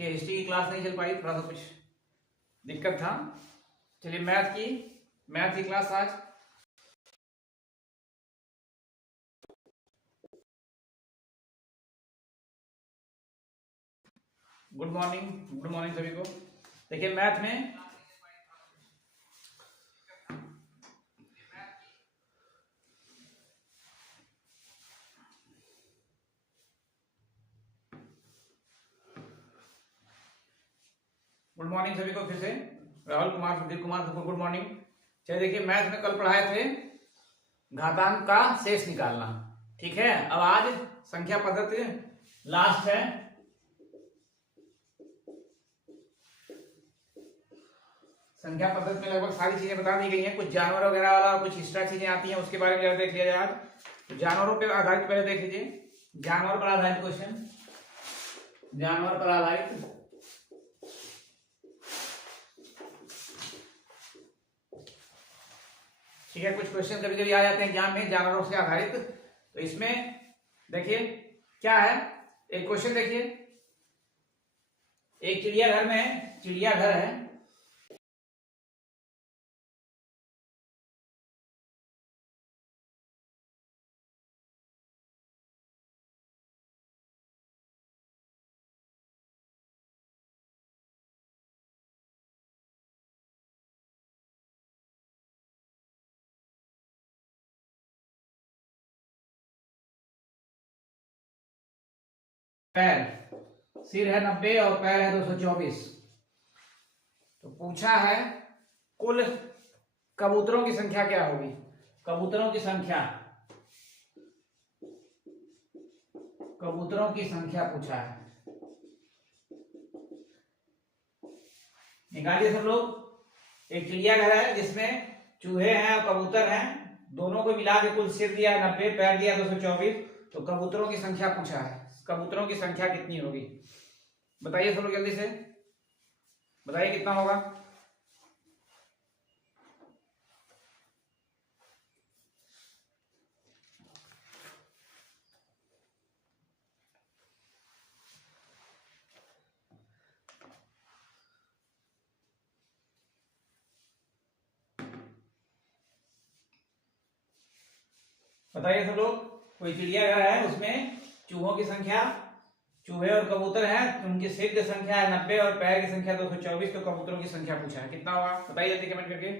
ठीक है, हिस्ट्री की क्लास नहीं चल पाई, थोड़ा सा कुछ दिक्कत था। चलिए मैथ की क्लास आज। गुड मॉर्निंग सभी को। देखिए मैथ में गुड मॉर्निंग सभी को, फिर से राहुल कुमार, सुधीर कुमार, सबको गुड मॉर्निंग। चलिए देखिए मैथ में कल पढ़ाए थे घातांक का शेष निकालना, ठीक है। अब आज संख्या पद्धति लास्ट है। संख्या पद्धति में लगभग सारी चीजें बता दी गई हैं। कुछ जानवर वगैरह वाला, कुछ एक्स्ट्रा चीजें आती हैं, उसके बारे में देख लिया जाए आज। तो जानवरों पे आधारित पहले देख लीजिए, जानवर पर आधारित क्वेश्चन, जानवर पर आधारित। ठीक है, कुछ क्वेश्चन कभी कभी आ जाते हैं एग्जाम में जानवरों से आधारित। तो इसमें देखिए क्या है, एक क्वेश्चन देखिए, एक चिड़ियाघर में, चिड़ियाघर है, पैर, सिर है 90 और पैर है 224। तो पूछा है कुल कबूतरों की संख्या क्या होगी। कबूतरों की संख्या, कबूतरों की संख्या पूछा है, निकालिए सब लोग। एक चिड़ियाघर है जिसमें चूहे हैं और कबूतर हैं, दोनों को मिला के कुल सिर दिया 90, पैर दिया 224। तो कबूतरों की संख्या पूछा है, कबूतरों की संख्या कितनी होगी बताइए सब लोग, जल्दी से बताइए कितना होगा। बताइए सब लोग। कोई चिड़ियाघर है, उसमें चूहों की संख्या, चूहे और कबूतर हैं, उनकी सिर की संख्या है 90 और पैर की संख्या 224। तो कबूतरों की संख्या पूछा है, कितना होगा बताइए जल्दी कमेंट करके।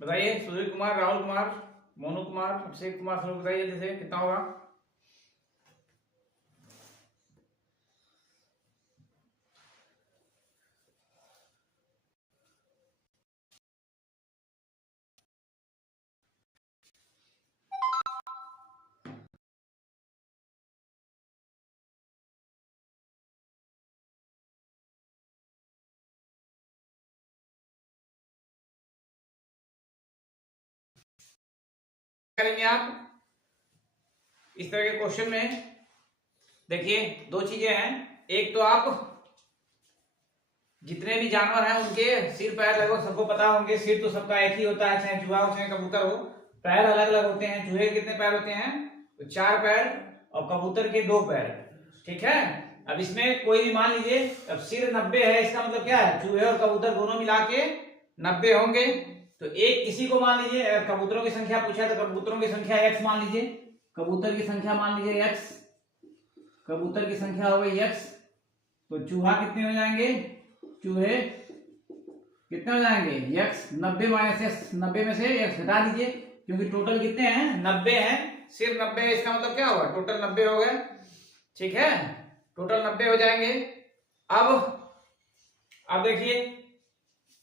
बताइए सुधीर कुमार, राहुल कुमार, मोनू कुमार, अभिषेक कुमार, सब बताइए जैसे कितना होगा। करेंगे आप इस तरह के क्वेश्चन में, देखिए दो चीजें हैं। एक तो आप जितने भी जानवर हैं उनके सिर पैर लगभग सबको पता होंगे। सिर तो सबका एक ही होता है, चाहे चूहा हो चाहे कबूतर हो। पैर अलग अलग होते हैं, चूहे के कितने पैर होते हैं तो 4 पैर और कबूतर के 2 पैर, ठीक है। अब इसमें कोई भी मान लीजिए, अब सिर 90 है, इसका मतलब क्या है, चूहे और कबूतर दोनों मिला के 90 होंगे। तो एक किसी को मान लीजिए, कबूतरों की संख्या पूछा है तो कबूतरों की संख्या x मान लीजिए, कबूतर की संख्या मान लीजिए x, कबूतर की संख्या हो गई x। तो चूहा कितने हो जाएंगे, चूहे कितने हो जाएंगे x, 90 माइनस x, 90 में से x हटा दीजिए क्योंकि टोटल कितने हैं 90 हैं, सिर्फ 90 है, इसका मतलब क्या होगा टोटल 90 हो गए, ठीक है, टोटल 90 हो जाएंगे। अब देखिए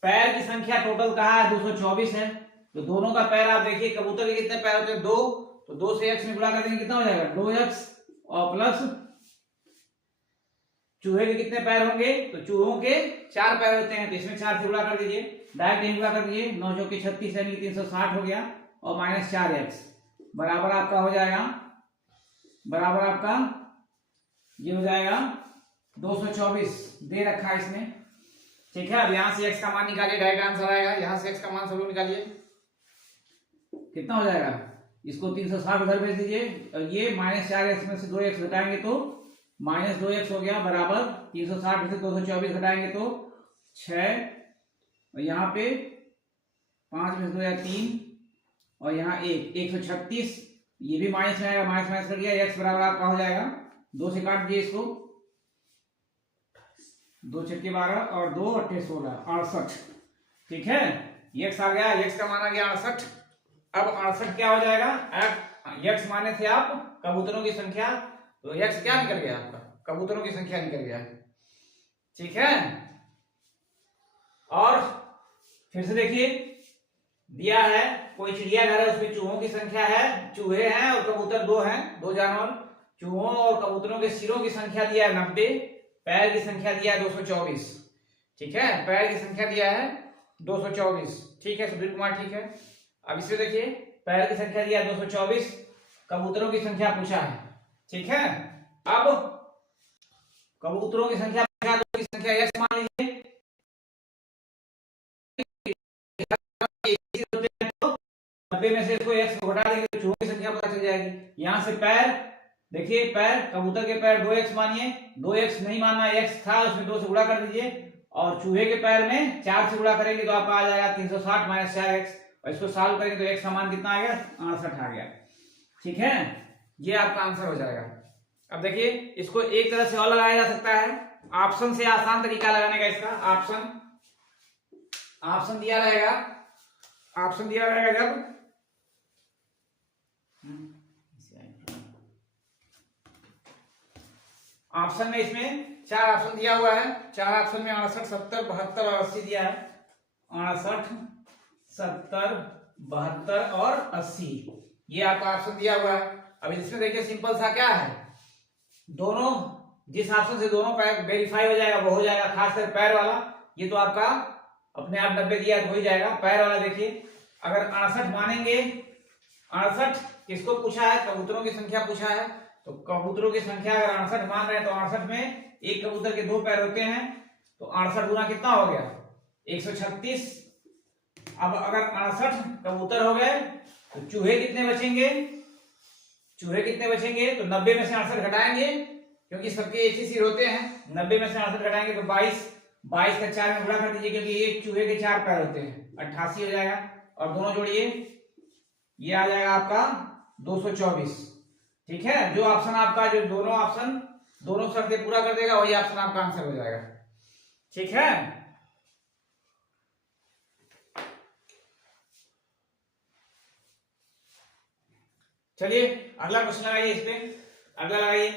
पैर की संख्या टोटल कहा है 224 है, तो दोनों का पैर आप देखिए, कबूतर के कितने पैर होते हैं 2, तो 2 से x में गुणा कर देंगे कितना हो जाएगा 2x, और प्लस चूहे के कितने पैर होंगे, तो चूहों के 4 पैर होते हैं, तो इसमें 4 से गुणा कर दीजिए, डायरेक्ट गुणा कर दीजिए, 9 चौके 36 यानी 360 हो गया, और माइनस 4x बराबर आपका हो जाएगा, बराबर आपका ये हो जाएगा 224 दे रखा है इसमें। ठीक है, अब यहां से x का मान निकालिए, डायरेक्ट आंसर आएगा। यहां से x का मान सब लोग निकालिए, कितना हो जाएगा। इसको 360 उधर भेज दीजिए, और ये -4x में से 2x घटाएंगे तो -2x हो गया, बराबर 360 में से 224 घटाएंगे तो 6, और यहाँ पे 5 में से 2 या 3, और यहाँ 136, ये भी माइनस में आएगा, माइनस माइनस कर दिया, x बराबर आपका हो जाएगा 2 से काट दिए इसको, 2 छक्के 12 और 2 अट्ठे 16, 68। ठीक है, x आ गया, x का मान आ गया 68। अब 68 क्या हो जाएगा, x माने थे आप कबूतरों की संख्या, तो x क्या निकल गया आपका, कबूतरों की संख्या निकल गया। ठीक है, और फिर से देखिए, दिया है कोई चिड़ियाघर है, उसमें चूहों की संख्या है, चूहे हैं और कबूतर 2 हैं, 2 जानवर। चूहों और कबूतरों के सिरों की संख्या दिया है 90, पैर की संख्या दिया है 224। ठीक है, पैर की संख्या दिया है 224। ठीक है सुधीर कुमार, ठीक है। अब इसे देखिए, पैर की संख्या दिया है 224, कबूतरों की संख्या पूछा है। ठीक है, अब कबूतरों की संख्या पूछा, तो की संख्या x मान लीजिए, 90 में से इसको x को घटा देंगे तो चूहों की संख्या पता चल जाएगी। यहां से पैर देखिए, पैर कबूतर के पैर 2x मानिए, 2x नहीं मानना, x था उसमें 2 से गुणा कर दीजिए, और चूहे के पैर में 4 से गुणा करेंगे तो आपका आ जाएगा 360 माइनस 4x, और इसको सॉल्व करेंगे तो x का मान कितना आ गया, 68 आ गया। ठीक है, ये आपका आंसर हो जाएगा। अब देखिए, इसको एक तरह से और लगाया जा सकता है, ऑप्शन से आसान तरीका लगाने का इसका। ऑप्शन दिया रहेगा, ऑप्शन दिया रहेगा जब ऑप्शन में, इसमें 4 ऑप्शन दिया हुआ है, 4 ऑप्शन में 68, 70, 72 और 80 दिया है। 68, 70, 72 और 80, ये आपका ऑप्शन दिया हुआ है। अब इसमें देखिए सिंपल सा क्या है, दोनों जिस ऑप्शन से दोनों वेरीफाई हो जाएगा वो हो जाएगा, खासकर पैर वाला, ये तो आपका अपने आप 90 दिया तो हो ही जाएगा। पैर वाला देखिए, अगर 68 मानेंगे, 68 किसको पूछा है, कबूतरों की संख्या पूछा है, तो कबूतरों की संख्या अगर 68 मान रहे हैं तो 68 में एक कबूतर के 2 पैर होते हैं, तो 68 गुना कितना हो गया, 136। अब अगर 68 कबूतर हो गए तो चूहे कितने बचेंगे, चूहे कितने बचेंगे, तो 90 में से 68 घटाएंगे, क्योंकि सबके एक ही सिर होते हैं, 90 में से 68 घटाएंगे तो 22, 22 का 4 में गुणा कर दीजिए, क्योंकि एक चूहे के 4 पैर होते हैं, 88 हो जाएगा, और दोनों जोड़िए, ये आ जाएगा आपका 224। ठीक है, जो ऑप्शन आपका, जो दोनों ऑप्शन दोनों शर्तें पूरा कर देगा वही ऑप्शन आपका आंसर हो जाएगा। ठीक है, चलिए अगला क्वेश्चन लगाइए, इस पे अगला लगाइए।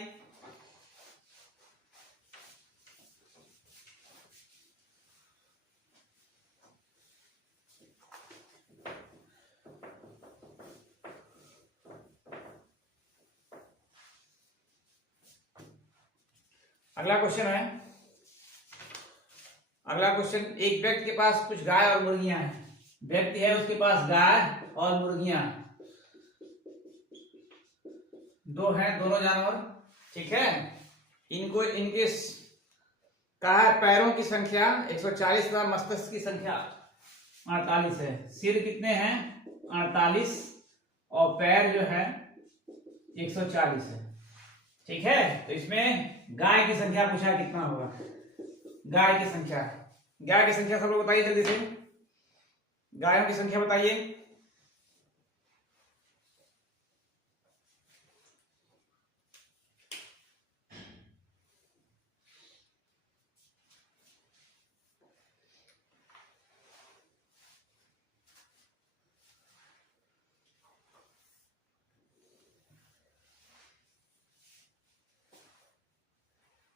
अगला क्वेश्चन है, अगला क्वेश्चन, एक व्यक्ति के पास कुछ गाय और मुर्गियां हैं, व्यक्ति है उसके पास गाय और मुर्गियां 2 हैं, दोनों जानवर। ठीक है, इनको इनके कहा है पैरों की संख्या 140 था, मस्तिष्क की संख्या 48 है, सिर कितने हैं 48, और पैर जो है 140 है। ठीक है, तो इसमें गाय की संख्या पूछा है, कितना होगा गाय की संख्या, गाय की संख्या सब लोग बताइए जल्दी से, गायों की संख्या बताइए।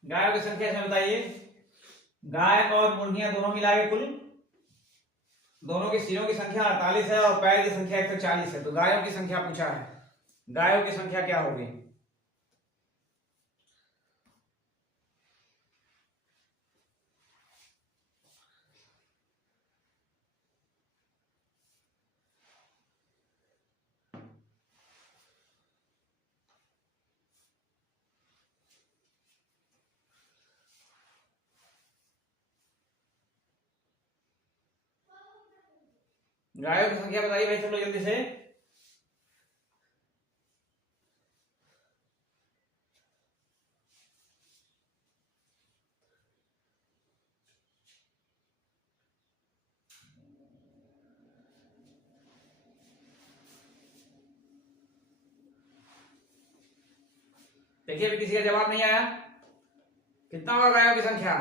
गायों की संख्या इसमें बताइए, गाय और मुर्गियां दोनों मिला के कुल, दोनों के सिरों की संख्या 48 है और पैर की संख्या 140 है, तो गायों की संख्या पूछा है, गायों की संख्या क्या होगी। गायों की संख्या बताइए भाई सब लोग जल्दी से। देखिए अभी किसी का जवाब नहीं आया। कितना होगा गायों की संख्या?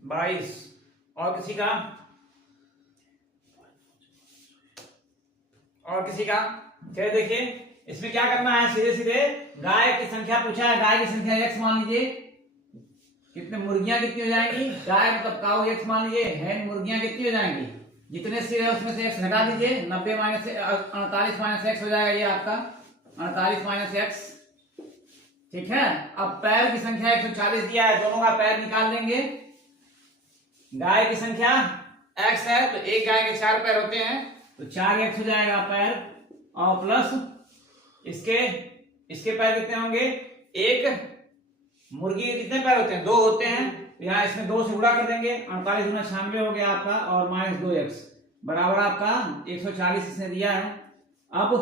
बाईस। और किसी का? और किसी का? चलिए देखिए इसमें क्या करना है, सीधे सीधे गाय की संख्या पूछा है, गाय की संख्या x मान लीजिए। कितने मुर्गियां कितनी हो जाएंगी? गाय मतलब काऊ x मान लीजिए, हैन मुर्गियां कितनी हो जाएंगी? जितने सिर है उसमें से x घटा दीजिए, 90 माइनस 48 माइनस x हो जाएगा ये आपका 48 माइनस x। ठीक है, अब पैर की संख्या 140 दिया है, दोनों का पैर निकाल देंगे। गाय की संख्या x है तो एक गाय के 4 पैर होते हैं तो 4x हो जाएगा पैर, और प्लस इसके पैर कितने होंगे? एक मुर्गी के कितने पैर होते हैं? 2 होते हैं, तो यहाँ इसमें 2 से गुणा कर देंगे, 48 गुना 96 हो गया आपका, और माइनस 2x बराबर आपका 140 इसने दिया है। अब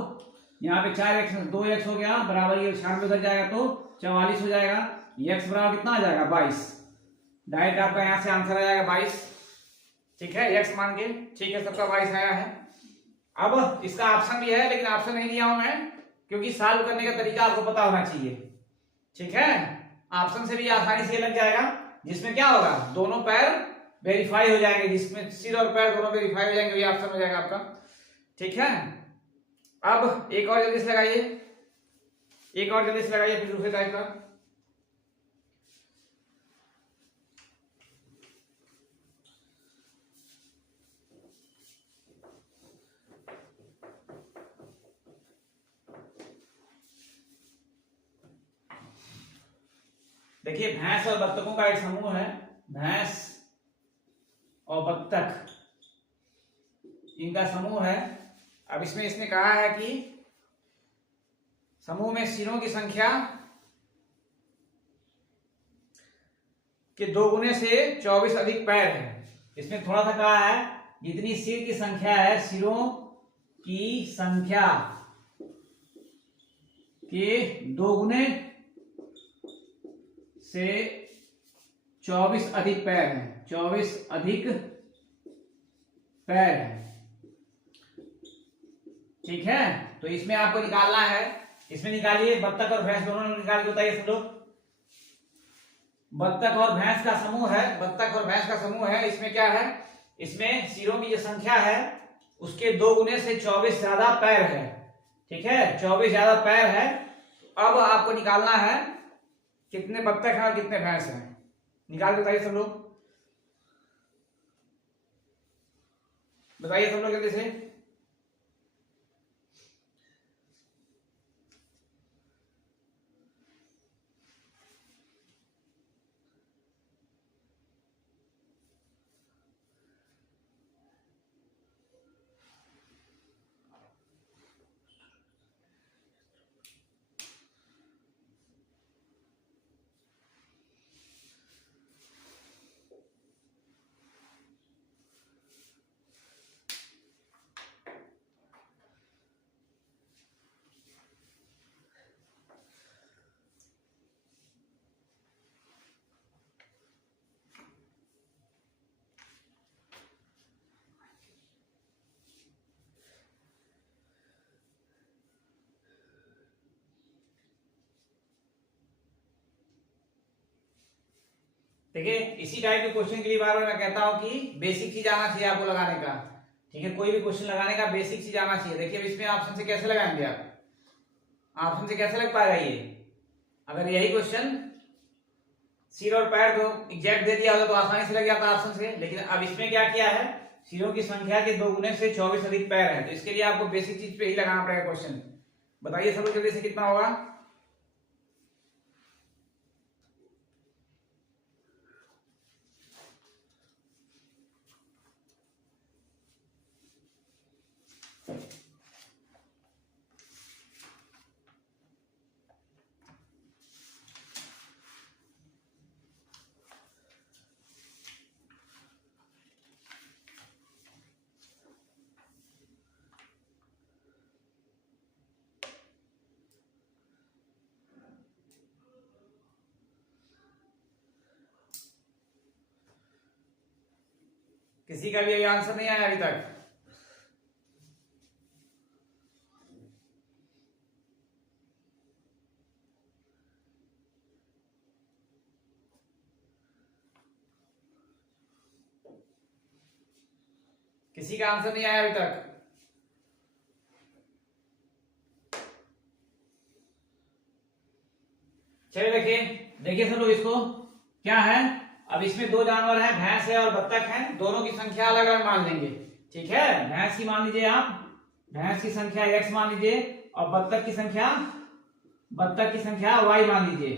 यहाँ पे 4x में 2x हो गया बराबर, ये 96 उधर जाएगा तो 44 हो जाएगा, x बराबर कितना आ जाएगा? 22। डायरेक्ट आपका यहाँ से आंसर आ जाएगा 22। ठीक है, x मान के, ठीक है, सबका 22 आया है। अब इसका ऑप्शन भी है लेकिन ऑप्शन नहीं दिया हूं मैं, क्योंकि सॉल्व करने का तरीका आपको पता होना चाहिए। ठीक है, ऑप्शन से भी आसानी से लग जाएगा, जिसमें क्या होगा, दोनों पैर वेरीफाई हो जाएंगे, जिसमें सिर और पैर दोनों वेरीफाई हो जाएंगे, वही ऑप्शन हो जाएगा आपका। ठीक है, अब एक और जल्दी से लगाइए, एक और जल्दी से लगाइए फिर दूसरे टाइप का। देखिए भैंस और बत्तखों का एक समूह है, भैंस और बत्तख इनका समूह है। अब इसमें कहा है कि समूह में सिरों की संख्या के 2 गुने से 24 अधिक पैर है। इसमें थोड़ा सा कहा है जितनी सिर की संख्या है, सिरों की संख्या के 2 गुने से 24 अधिक पैर है, 24 अधिक पैर है। ठीक है, तो इसमें आपको निकालना है, इसमें निकालिए, बत्तख और भैंस दोनों ने निकाल के बताइए सब लोग। बत्तख और भैंस का समूह है, बत्तख और भैंस का समूह है। इसमें क्या है, इसमें सिरों की जो संख्या है उसके 2 गुने से 24 ज्यादा पैर है। ठीक है, 24 ज्यादा पैर है। अब आपको निकालना है कितने बत्तख हैं और कितने भैंस हैं, निकाल के बताइए सब लोग, बताइए सब लोग जल्दी से। देखिए इसी टाइप के क्वेश्चन के लिए बार बार मैं कहता हूं कि बेसिक चीज आना चाहिए आपको लगाने का। ठीक है, कोई भी क्वेश्चन लगाने का बेसिक चीज आना चाहिए। देखिए अब इसमें ऑप्शन से कैसे लगाएंगे आप, ऑप्शन से कैसे लग पाएगा ये? अगर यही क्वेश्चन सिर और पैर दो एग्जैक्ट दे दिया होता तो आसानी से लग जाता ऑप्शन से, लेकिन अब इसमें क्या किया है, सिरों की संख्या के 2 गुने से 24 अधिक पैर है, तो इसके लिए आपको बेसिक चीज पे ही लगाना पड़ेगा क्वेश्चन। बताइए सब लोग जल्दी से कितना होगा? किसी का भी अभी आंसर नहीं आया अभी तक? किसी का आंसर नहीं आया अभी तक? चलिए देखिए, देखिए सब लोग इसको, क्या है, अब इसमें दो जानवर हैं, भैंस है और बत्तख है, दोनों की संख्या अलग अलग मान लेंगे। ठीक है, भैंस की मान लीजिए आप, भैंस की संख्या x मान लीजिए और बत्तख की संख्या y मान लीजिए।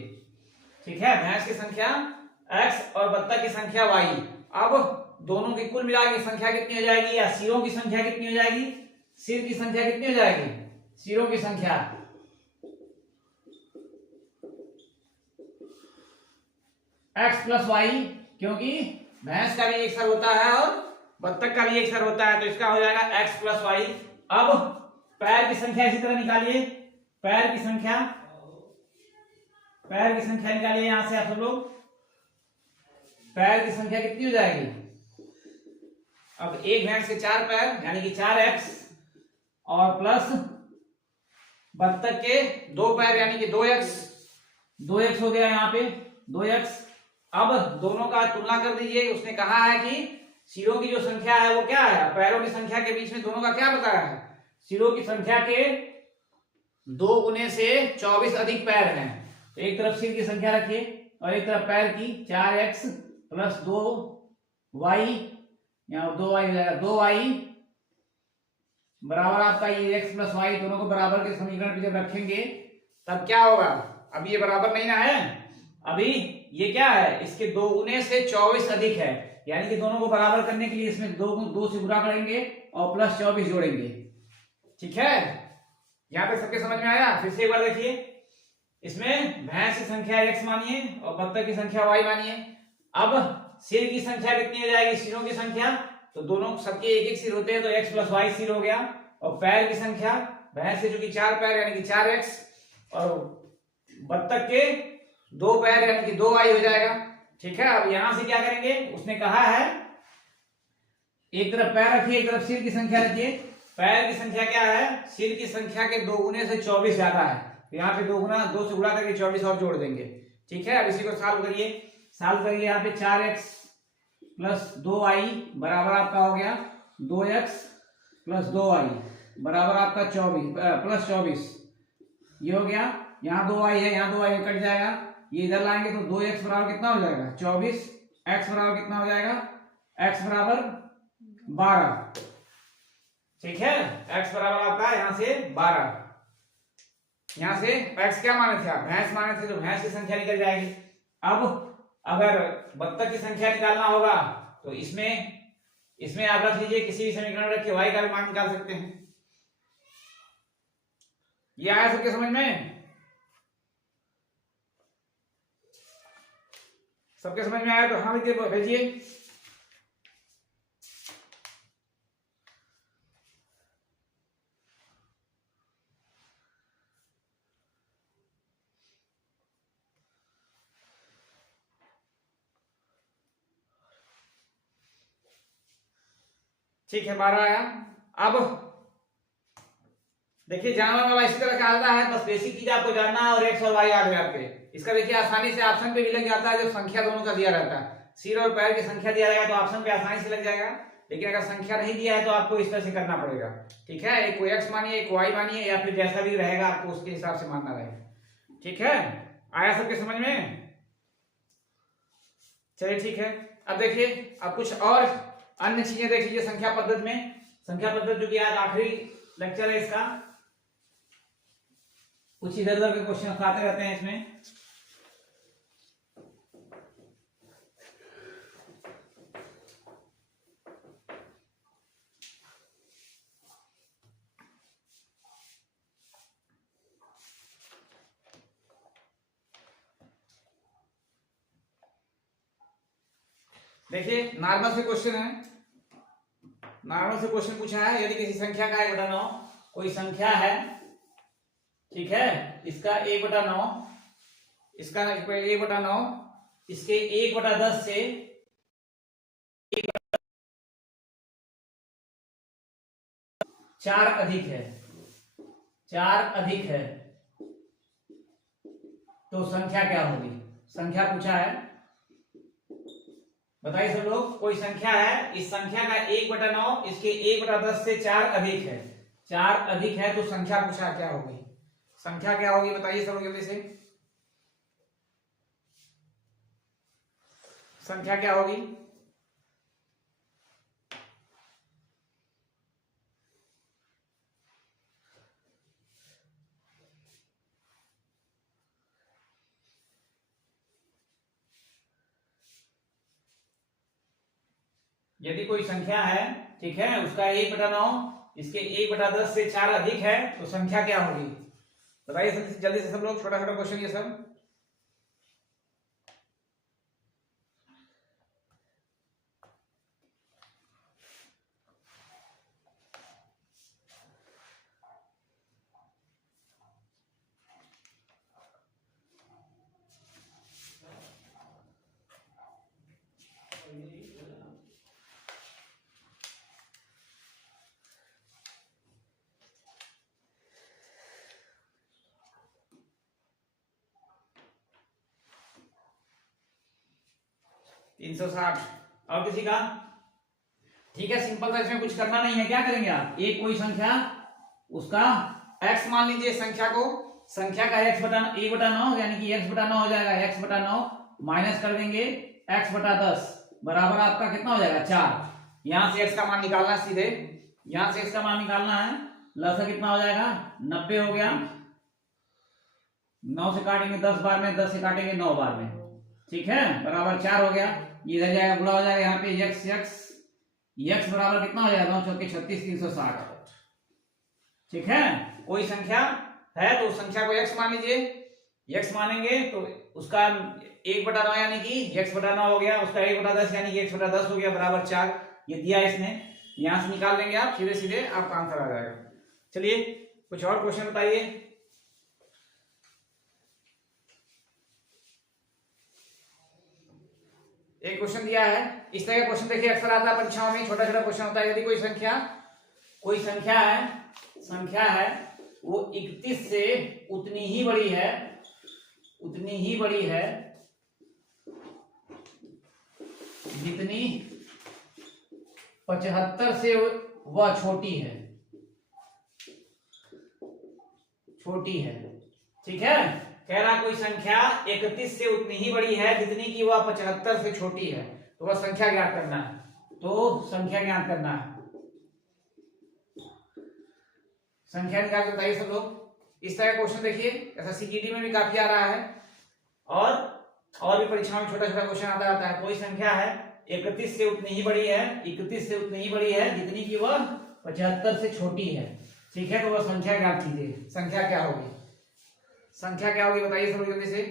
ठीक है, भैंस की संख्या x और बत्तख की संख्या y। अब दोनों की कुल मिला के संख्या कितनी हो जाएगी, या सिरों की संख्या कितनी हो जाएगी, सिर की संख्या कितनी हो जाएगी, सिरों की संख्या x प्लस वाई, क्योंकि भैंस का भी एक सर होता है और बत्तख का भी एक सर होता है, तो इसका हो जाएगा x प्लस वाई। अब पैर की संख्या इसी तरह निकालिए, पैर की संख्या निकालिए यहां से आप सब लोग, पैर की संख्या कितनी हो जाएगी। अब एक भैंस के 4 पैर यानी कि 4x और प्लस बत्तख के 2 पैर यानी कि 2x हो गया यहाँ पे 2x। अब दोनों का तुलना कर दीजिए, उसने कहा है कि सिरों की जो संख्या है वो क्या है, पैरों की संख्या के बीच में दोनों का क्या बताया है, सिरों की संख्या के 2 गुने से 24 अधिक पैर हैं। तो एक तरफ सिर की संख्या रखिए और एक तरफ पैर की, 4x प्लस 2y, यहाँ 2y हो जाएगा, 2y बराबर आपका ये x प्लस वाई, दोनों को बराबर के समीकरण पे जब रखेंगे तब क्या होगा, अब ये बराबर नहीं ना है, अभी ये क्या है, इसके 2 गुने से 24 अधिक है, यानी कि दोनों को बराबर करने के लिए इसमें 2 से गुणा करेंगे और प्लस 24 जोड़ेंगे। ठीक है, यहाँ पे सबके समझ में आया। फिर से एक बार देखिए, इसमें भैंस की संख्या x मानिए और बत्तख की संख्या y मानिए। अब सिर की संख्या कितनी हो जाएगी, सिरों की संख्या, तो दोनों सबके एक एक सिर होते हैं तो x प्लस वाई सिर हो गया, और पैर की संख्या, भैंस के चूंकि 4 पैर यानी कि 4x और बत्तख के 2 पैर यानी कि 2y हो जाएगा। ठीक है, अब यहां से क्या करेंगे, उसने कहा है एक तरफ पैर रखिए एक तरफ सिर की संख्या रखिए। पैर की संख्या क्या है, सिर की संख्या के 2 गुने से 24 ज्यादा है, तो यहाँ पे 2 से गुणा करके 24 और जोड़ देंगे। ठीक है, अब इसी को सॉल्व करिए यहाँ पे 4x प्लस 2y बराबर आपका हो गया 2x प्लस 2y बराबर आपका 24 प्लस 24, ये हो गया। यहाँ 2y है, यहाँ 2y कट जाएगा, ये इधर लाएंगे तो 2x बराबर कितना हो जाएगा 24, x बराबर कितना हो जाएगा, x बराबर 12। ठीक है, x बराबर आपका यहाँ से 12, यहाँ से x क्या माने थे आप, भैंस माने थे, तो भैंस की संख्या निकल जाएगी। अब अगर बत्तख की संख्या निकालना होगा तो इसमें आप रख लीजिए, किसी भी समीकरण रख के y का भी मान निकाल सकते हैं। ये आया सबके समझ में, सबके समझ में आया तो हाँ भेजिए। ठीक है, 12 आया। अब देखिए जानवर वाला इसी तरह का आता है, बस बेसिक चीज आपको जानना है और x और y आ गया आपके। इसका देखिए आसानी से ऑप्शन पे भी लग जाता है, जो संख्या दोनों का दिया रहता है, सिर और पैर की संख्या दिया रहेगा तो ऑप्शन पे आसानी से लग जाएगा, लेकिन अगर संख्या नहीं दिया है तो आपको इस तरह से करना पड़ेगा। ठीक है, एक को x मानिए एक y मानिए, या फिर जैसा भी रहेगा आपको उसके हिसाब से मानना रहेगा। ठीक है, आया सबके समझ में, चलिए ठीक है। अब देखिए, अब कुछ और अन्य चीजें देख लीजिए संख्या पद्धति में। संख्या पद्धति जो कि आज आखिरी लेक्चर है इसका, कुछ इधर उधर के क्वेश्चन आते रहते हैं इसमें। देखिए नॉर्मल से क्वेश्चन है, नॉर्मल से क्वेश्चन पूछा है, यदि किसी संख्या का 1/9 कोई संख्या है, ठीक है, इसका 1/9, इसका 1/9, इसके 1/10 से 4 अधिक है, 4 अधिक है, तो संख्या क्या होगी? संख्या पूछा है, बताइए सब लोग। कोई संख्या है, इस संख्या का 1/9 इसके 1/10 से 4 अधिक है, 4 अधिक है, तो संख्या पूछा क्या होगी? संख्या क्या होगी बताइए सब लोग जल्दी से। संख्या क्या होगी? यदि कोई संख्या है, ठीक है, उसका 1/9 इसके 1/10 से 4 अधिक है, तो संख्या क्या होगी? बताइए जल्दी से सब लोग, छोटा छोटा क्वेश्चन ये सब। तीन 360 और किसी का? ठीक है, सिंपल सा, इसमें कुछ करना नहीं है। क्या करेंगे आप? एक कोई संख्या, उसका x मान लीजिए, संख्या को, संख्या का x/1/9 यानी कि x/9 हो जाएगा, x/9 माइनस कर देंगे x/10 बराबर आपका कितना हो जाएगा? 4। यहां से x का मान निकालना है सीधे, यहां से x का मान निकालना है, लसा कितना हो जाएगा? 90 हो गया। 9 से काटेंगे 10 बार में, 10 से काटेंगे 9 बार में, ठीक है, बराबर 4 हो गया। इधर जाएगा, गुणा हो जाएगा, यहाँ पे x बराबर कितना हो जाएगा? 9 चौके 36, 360, ठीक है। कोई संख्या है तो संख्या को x मान लीजिए, x मानेंगे तो उसका 1/9 यानी कि x/9 हो गया, उसका 1/10 यानी कि x/10 हो गया, बराबर 4। ये दिया इसने, यहां से निकाल लेंगे आप, सीधे सीधे आपका आंसर आ जाएगा। चलिए कुछ और क्वेश्चन बताइए। एक क्वेश्चन दिया है, इस तरह का क्वेश्चन देखिए अक्सर आता है परीक्षाओं में, छोटा छोटा क्वेश्चन होता है। यदि कोई संख्या है वो 31 से उतनी ही बड़ी है जितनी 75 से वह छोटी है, ठीक है। कह रहा कोई संख्या 31 से उतनी ही बड़ी है जितनी की वह 75 से छोटी है, तो वह संख्या ज्ञात करना है। संख्या निकाल के बताइए सब लोग। इस तरह का क्वेश्चन देखिए एसएससी जीडी में भी काफी आ रहा है, और भी परीक्षाओं में छोटा छोटा क्वेश्चन आता रहता है। कोई संख्या है 31 से उतनी ही बड़ी है जितनी की वह 75 से छोटी है, ठीक है, तो वह संख्या ज्ञात कीजिए। संख्या क्या होगी बताइए सब लोग जल्दी से।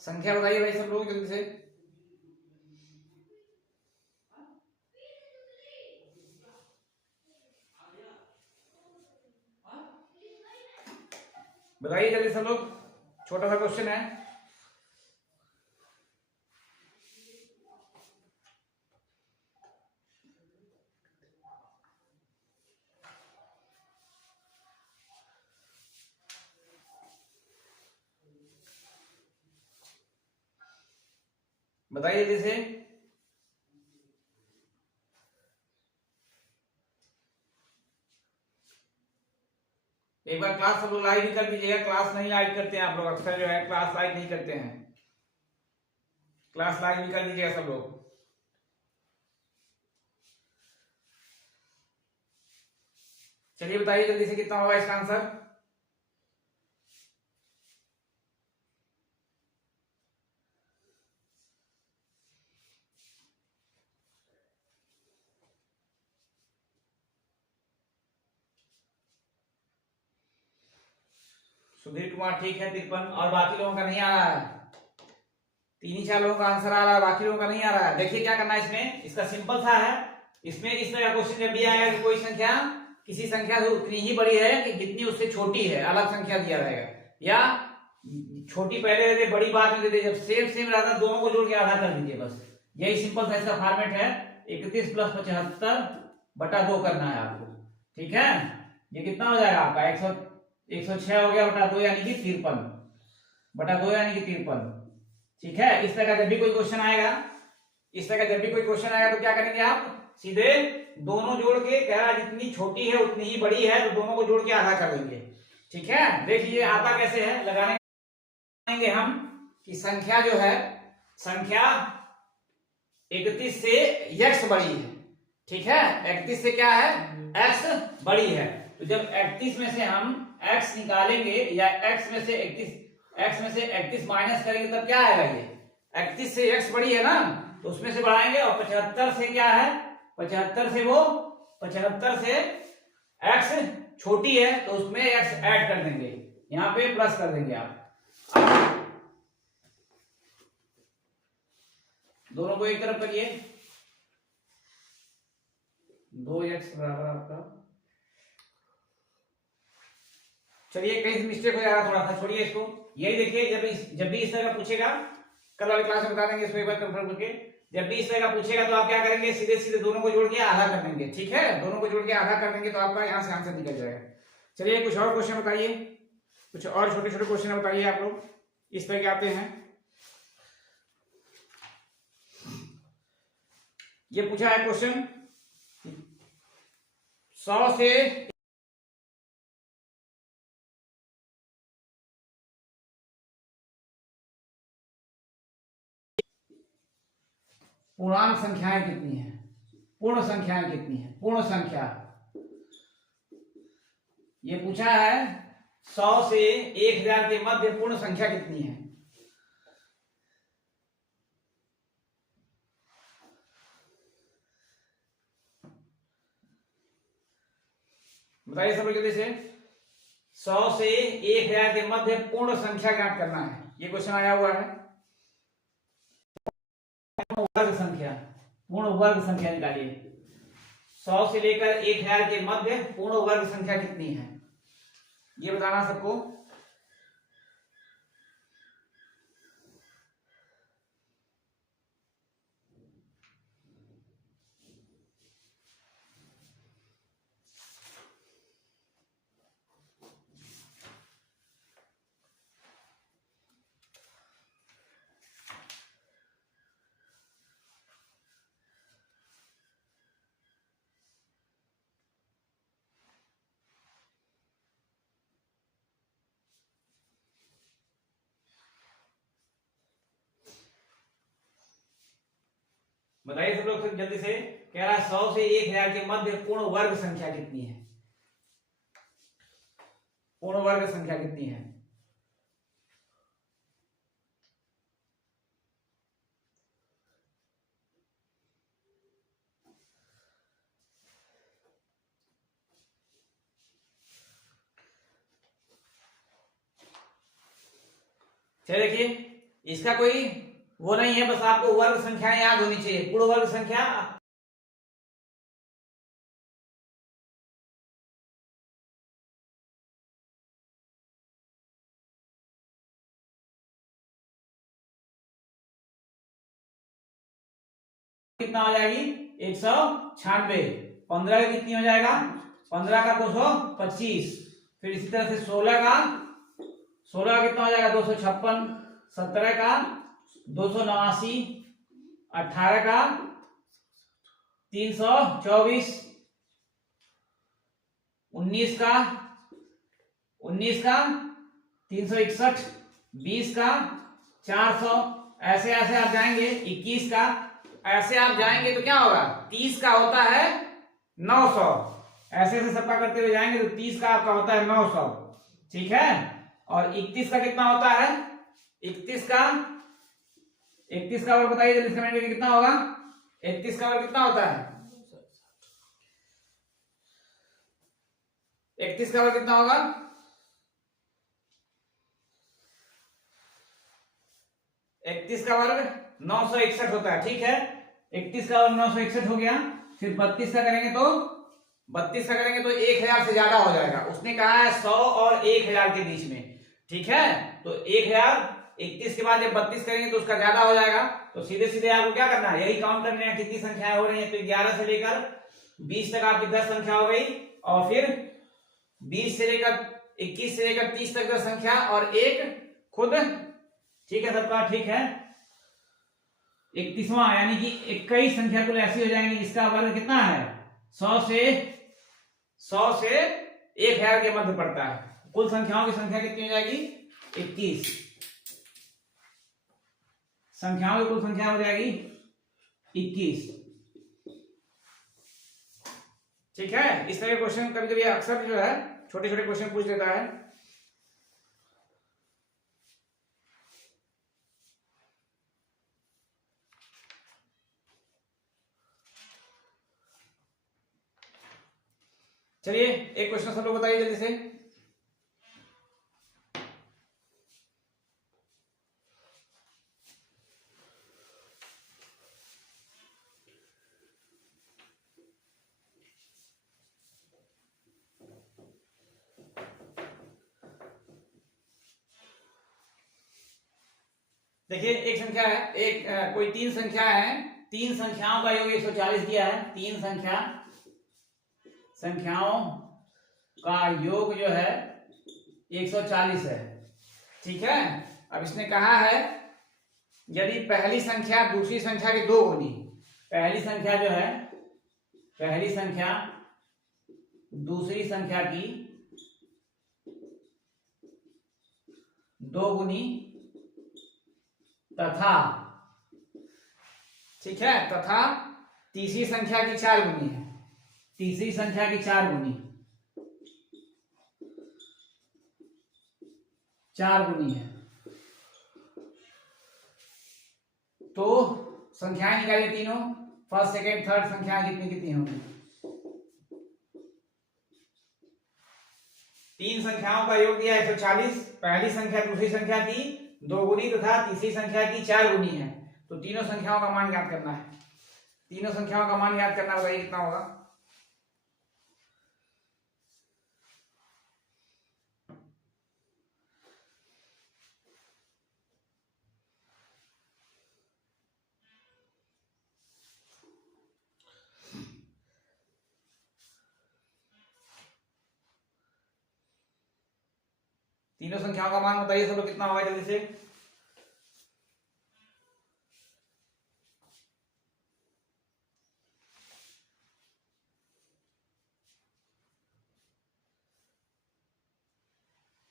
संख्या बताइए भाई सब लोग जल्दी से। बताइए जल्दी सब लोग, छोटा सा क्वेश्चन है। बताइए जल्दी से। एक बार क्लास सब लोग लाइक भी कर दीजिएगा। क्लास नहीं लाइक करते हैं आप लोग, अक्सर जो है क्लास लाइक नहीं करते हैं। क्लास लाइक भी कर दीजिएगा सब लोग। चलिए बताइए जल्दी से कितना होगा इसका आंसर। सुधीर कुमार ठीक है 53, और बाकी लोगों का नहीं आ रहा है। 3 ही 4 लोगों का आंसर आ रहा है, बाकी लोगों का नहीं आ रहा है। देखिए क्या करना है इसमें, इसका सिंपल सा है। इसमें इस तरह का क्वेश्चन जब भी आएगा कि कोई संख्या किसी संख्या से उतनी ही बड़ी है कि जितनी उससे छोटी है, अलग संख्या दिया रहेगा, या छोटी पहले दे बड़ी बाद में दे दे, जब सेम रहता दोनों को जोड़ के आधा कर दीजिए, बस यही सिंपल सा इसका फॉर्मेट है। 31 प्लस 75 बटा 2 करना है आपको, ठीक है। ये कितना हो जाएगा आपका 106 हो गया बटा 2 यानी कि 53 बटा 2 यानी कि 53, ठीक है। इस तरह का जब भी कोई क्वेश्चन आएगा, इस तरह का जब भी कोई क्वेश्चन आएगा तो क्या करेंगे आप, सीधे दोनों जोड़ के, कह रहा जितनी छोटी है उतनी ही बड़ी है, तो दोनों को जोड़ के आधा कर देंगे, ठीक है। देखिए आता कैसे है, लगाने हम कि संख्या जो है, संख्या 31 से x बड़ी है, ठीक है। 31 से क्या है, x बड़ी है। तो जब 31 में से हम x निकालेंगे या x में से 31 माइनस करेंगे तब क्या आएगा, ये 31 से x बड़ी है ना, तो उसमें से बढ़ाएंगे। और 75 से क्या है, 75 से x छोटी है तो उसमें x ऐड कर देंगे, यहां पे प्लस कर देंगे आप। दोनों को एक तरफ करिए, 2x बराबर आपका, चलिए कहीं मिस्टेक हो जा रहा थोड़ा सा, छोड़िए इसको। यही देखिए जब भी इस तरह का पूछेगा, कल वाले क्लास में बता देंगे इसको एक बार कंफर्म करके, जब भी इस तरह का पूछेगा तो आप क्या करेंगे, सीधे सीधे दोनों को जोड़ के आधा कर देंगे, ठीक है। दोनों को जोड़ के आधा कर देंगे तो आपका यहां से आंसर निकल जाएगा। चलिए कुछ और क्वेश्चन बताइए, कुछ और छोटे छोटे क्वेश्चन बताइए आप लोग, इस तरह के आते हैं। ये पूछा है क्वेश्चन 100 से पूर्णांक संख्याएं कितनी हैं, पूर्ण संख्याएं कितनी हैं, पूर्ण संख्या ये पूछा है 100 से 1000 के मध्य पूर्ण संख्या कितनी है। बताइए सब लोग जल्दी से, 100 से 1000 के मध्य पूर्ण संख्या ज्ञात करना है, ये क्वेश्चन आया हुआ है। वर्ग संख्या, पूर्ण वर्ग संख्या निकालिए, 100 से लेकर 1000 के मध्य पूर्ण वर्ग संख्या कितनी है, ये बताना सबको। बताइए सब लोग जल्दी से, कह रहा है 100 से 1000 के मध्य पूर्ण वर्ग संख्या कितनी है, पूर्ण वर्ग संख्या कितनी है। चलिए देखिए, इसका कोई वो नहीं है, बस आपको वर्ग संख्याएं याद होनी चाहिए। पूर्ण वर्ग संख्या कितना हो जाएगी, 196। 15 का कितनी हो जाएगा, 15 का 225, फिर इसी तरह से 16 का कितना हो जाएगा 256, 17 का 289, 18 का 324, 19 का 361, 20 का 400, ऐसे ऐसे आप जाएंगे। 21 का ऐसे आप जाएंगे तो क्या होगा, 30 का होता है 900, ऐसे ऐसे सबका करते हुए जाएंगे तो 30 का आपका होता है 900, ठीक है। और 31 का कितना होता है, 31 का वर्ग बताइए जल्दी कमेंट करके, कितना होगा 31 का वर्ग कितना होता है, 31 का वर्ग कितना होगा, 31 का वर्ग 961 होता है, ठीक है। 31 का वर्ग 961 हो गया। फिर 32 का करेंगे तो 1000 से ज्यादा हो जाएगा। उसने कहा है 100 और 1000 के बीच में, ठीक है। तो 1000 31 के बाद जब 32 करेंगे तो उसका ज्यादा हो जाएगा। तो सीधे सीधे आपको क्या करना है, यही काउंट करने हैं कितनी संख्याएं हो रही हैं। तो 11 से लेकर 20 तक आपकी 10 संख्या हो गई, और फिर 20 से लेकर 21 से लेकर 30 तक 10 संख्या, और एक खुद। ठीक है सबका, ठीक है। 31वां यानी कि 21 संख्या कुल ऐसी हो जाएंगी जिसका वर्ग कितना है, 100 से 1000 के मध्य पड़ता है। कुल संख्याओं की संख्या कितनी हो जाएगी, 21। संख्याओं की कुल संख्या हो जाएगी 21। ठीक है। इस तरह के क्वेश्चन कभी कभी अक्सर जो है छोटे छोटे क्वेश्चन पूछ लेता है। चलिए एक क्वेश्चन सब लोग बताइए जल्दी से। देखिए एक संख्या है, कोई 3 संख्या है, 3 संख्याओं का योग 140 दिया है। 3 संख्याओं का योग जो है 140 है। ठीक है। अब इसने कहा है यदि पहली संख्या दूसरी संख्या के 2 गुनी, पहली संख्या जो है, पहली संख्या दूसरी संख्या की 2 गुनी तथा, ठीक है, तथा तीसरी संख्या की 4 गुनी है, तीसरी संख्या की 4 गुनी, 4 गुनी है, तो संख्याएं निकालिए तीनों, फर्स्ट सेकेंड थर्ड संख्याएं कितनी कितनी होंगी। 3 संख्याओं का योग दिया 140, पहली संख्या दूसरी संख्या की 2 गुनी तथा तीसरी संख्या की 4 गुनी है। तो तीनों संख्याओं का मान ज्ञात करना है। तीनों संख्याओं का मान ज्ञात करना, बताइए कितना होगा। तीनों संख्याओं का मान बताइए सब लोग कितना होगा जल्दी से।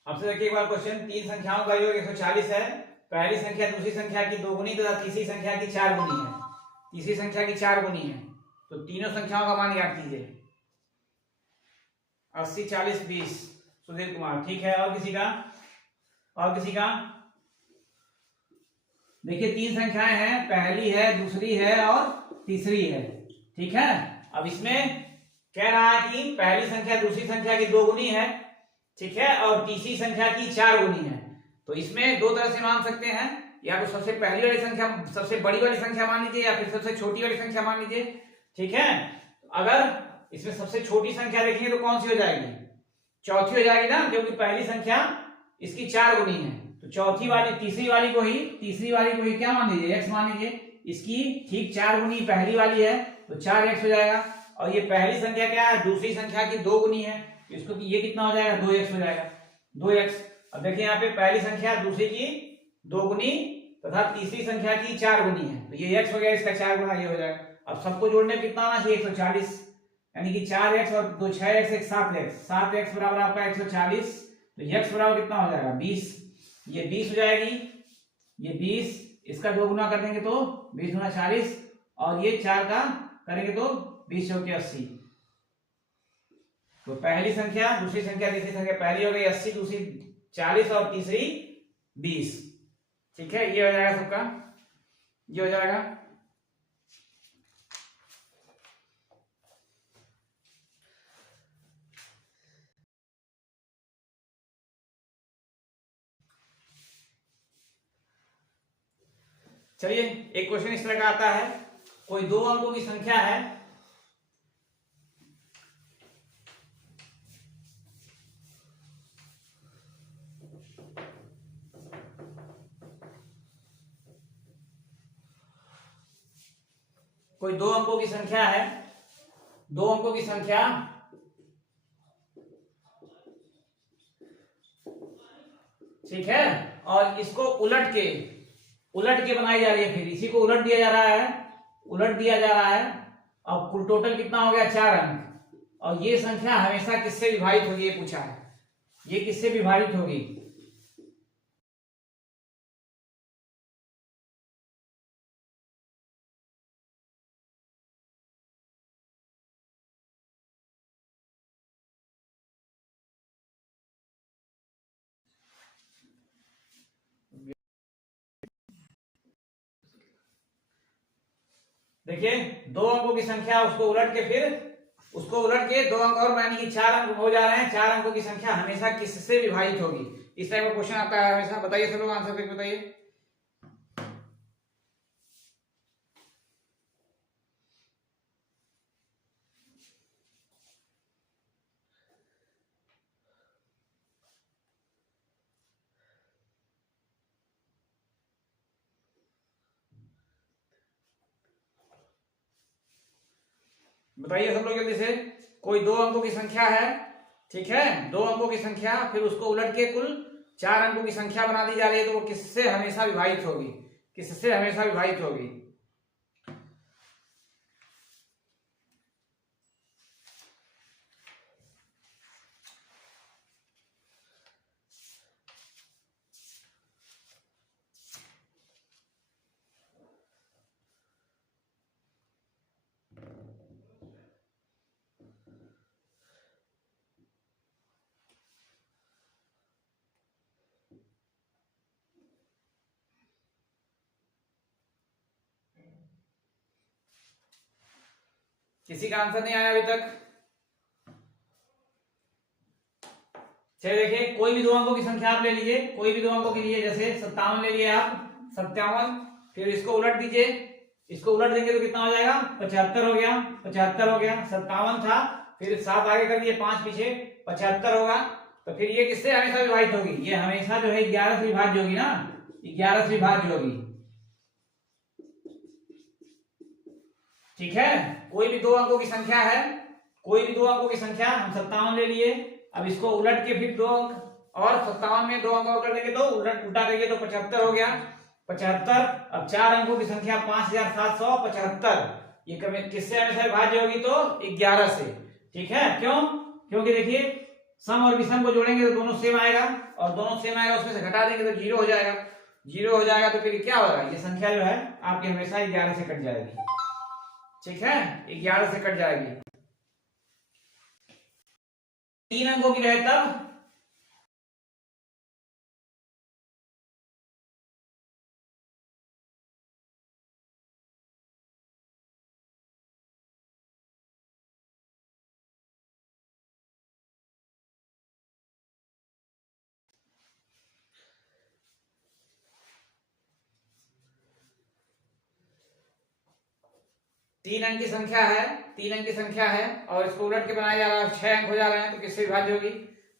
आपसे देखिए एक बार क्वेश्चन, 3 संख्याओं का योग 140 है, पहली संख्या दूसरी संख्या की 2 गुनी तथा तीसरी संख्या की 4 गुनी है, तीसरी संख्या की 4 गुनी है। तो तीनों संख्याओं का मान ज्ञात कीजिए। 80 40 20, सुधीर कुमार, ठीक है। और किसी का, और किसी का। देखिए 3 संख्याएं हैं, पहली है, दूसरी है और तीसरी है। ठीक है। अब इसमें कह रहा है कि पहली संख्या दूसरी संख्या की 2 गुनी है, ठीक है, और तीसरी संख्या की 4 गुनी है। तो इसमें 2 तरह से मान सकते हैं, या तो सबसे पहली वाली संख्या, सबसे बड़ी वाली संख्या मान लीजिए, या फिर सबसे छोटी वाली संख्या मान लीजिए। ठीक है। अगर इसमें सबसे छोटी संख्या देखेंगे तो कौन सी हो जाएगी, चौथी हो जाएगी ना, क्योंकि पहली संख्या इसकी 4 गुनी है। तो चौथी वाली, तीसरी वाली को ही क्या मान लीजिए, x मान लीजिए। इसकी ठीक 4 गुनी पहली वाली है, तो 4x हो जाएगा। और ये पहली संख्या क्या है, दूसरी संख्या की 2 गुनी है, इसको ये कितना हो जाएगा, 2x हो जाएगा, 2x। अब देखिए यहाँ पे पहली संख्या दूसरी की 2 गुनी तथा तीसरी संख्या की 4 गुनी है, तो ये x हो गया, इसका 4 गुना ये हो जाएगा। अब सबको जोड़ने में कितना आना चाहिए, 140, यानी कि 4x और 2 6x 1 7x, 7x बराबर आपका 140। तो x बराबर कितना हो जाएगा, 20, ये 20 हो जाएगी, ये 20, इसका 2 गुना कर देंगे तो 20 गुना 40, और ये 4 का करेंगे तो 20 चौके 80। तो पहली संख्या दूसरी संख्या तीसरी संख्या, पहली हो गई 80, दूसरी 40 और तीसरी 20। ठीक है, ये हो जाएगा सबका, ये हो जाएगा। चलिए एक क्वेश्चन इस तरह का आता है, कोई 2 अंकों की संख्या है, कोई 2 अंकों की संख्या है, 2 अंकों की संख्या, ठीक है, और इसको उलट के बनाई जा रही है, फिर इसी को उलट दिया जा रहा है, उलट दिया जा रहा है। अब कुल टोटल कितना हो गया, 4 अंक। और ये संख्या हमेशा किससे विभाजित होगी, ये पूछा है, ये किससे विभाजित होगी। देखिए 2 अंकों की संख्या, उसको उलट के 2 अंक और, यानी कि 4 अंक हो जा रहे हैं। 4 अंकों की संख्या हमेशा किससे विभाजित होगी, इस टाइप का क्वेश्चन आता है हमेशा। बताइए सब लोग आंसर करके बताइए। बताइए सब लोग जल्दी से। कोई 2 अंकों की संख्या है, ठीक है, 2 अंकों की संख्या, फिर उसको उलट के कुल 4 अंकों की संख्या बना दी जा रही है, तो वो किससे हमेशा विभाजित होगी, किससे हमेशा विभाजित होगी। किसी का आंसर नहीं आया अभी तक। चलिए देखिए, कोई भी 2 अंकों की संख्या आप ले लीजिए, कोई भी 2 अंकों के लिए, जैसे 57 ले लिए आप, 57, फिर इसको उलट दीजिए, इसको उलट देंगे तो कितना हो जाएगा, 75 हो गया, 75 हो गया। 57 था, फिर 7 आगे कर दिए, 5 पीछे, 75 होगा। तो फिर ये किससे हमेशा विभाजित होगी, ये हमेशा जो है 11 से विभाज्य होगी ना, 11 से विभाज्य होगी, ठीक है। कोई भी 2 अंकों की संख्या है, कोई भी 2 अंकों की संख्या, हम 57 ले लिए, अब इसको उलट के फिर 2 अंक, और 57 में 2 अंक और कर देंगे तो उल्टा करेंगे तो 75 हो गया, 75। अब 4 अंकों की संख्या 5775, ये कभी किससे हमेशा विभाज्य होगी, तो 11 से, ठीक है। क्यों, क्योंकि देखिए सम और विषम को जोड़ेंगे तो दोनों सेम आएगा, और दोनों सेम आएगा, उसमें से घटा देंगे तो 0 हो जाएगा, 0 हो जाएगा, तो फिर क्या होगा, ये संख्या जो है आपकी हमेशा 11 से कट जाएगी, ठीक है, 11 से कट जाएगी। 3 अंकों की रहे तब, तीन अंक की संख्या है, 3 अंक की संख्या है, और इसको उलट के बनाया जा रहा है, 6 अंक हो जा रहे हैं, तो किससे विभाज्य होगी,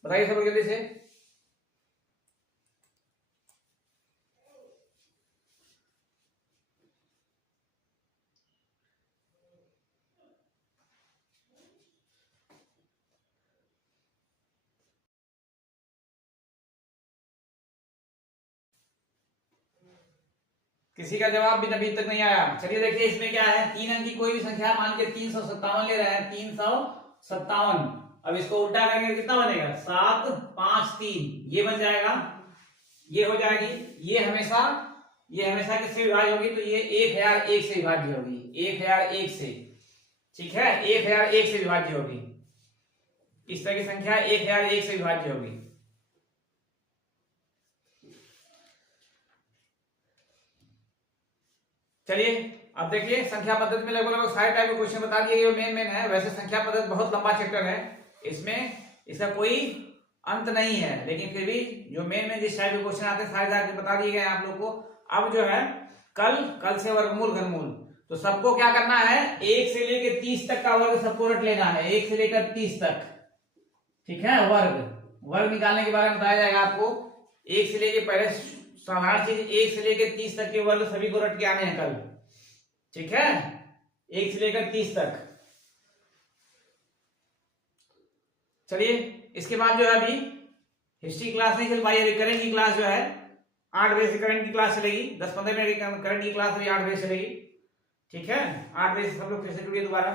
बताइए सब लोग जल्दी से। किसी का जवाब भी अभी तक नहीं आया। चलिए देखिए इसमें क्या है, 3 अंक की कोई भी संख्या, मान के 357 ले रहे हैं, 357। अब इसको उल्टा करेंगे कितना बनेगा, 7 5 3, ये बन जाएगा, ये हो जाएगी। ये हमेशा किससे विभाज्य होगी, तो ये 1001 से विभाज्य होगी, 1001 से, ठीक है, 1001 से विभाज्य होगी। इस तरह की संख्या 1001 से विभाज्य होगी। चलिए अब देखिए, संख्या पद्धति में लगभग सारे टाइप के क्वेश्चन बता दिए, मेन है। वैसे संख्या पद्धति बहुत लंबा चैप्टर है, इसमें इसका कोई अंत नहीं है, लेकिन फिर भी जो मेन जिस टाइप के क्वेश्चन आते हैं सारे बता दिए गए आप लोग को। अब जो है कल से वर्गमूल घनमूल, तो सबको क्या करना है, 1 से लेकर 30 तक का वर्ग सबको रट लेना है, 1 से लेकर 30 तक, ठीक है। वर्ग निकालने के बारे में बताया जाएगा आपको। 1 से लेकर, पहले साधारण चीज, 1 से लेकर 30 तक के वर्ग सभी को रट के आने हैं कल, ठीक है। 1 से लेकर 30 तक। चलिए इसके बाद जो है अभी हिस्ट्री क्लास नहीं चल पाई, अभी करंट की क्लास जो है 8 बजे से करंट की क्लास चलेगी, 10-15 मिनट की करंट की क्लास अभी 8 बजे चलेगी। ठीक है, 8 बजे से सब लोग फिर से जुड़िए दोबारा।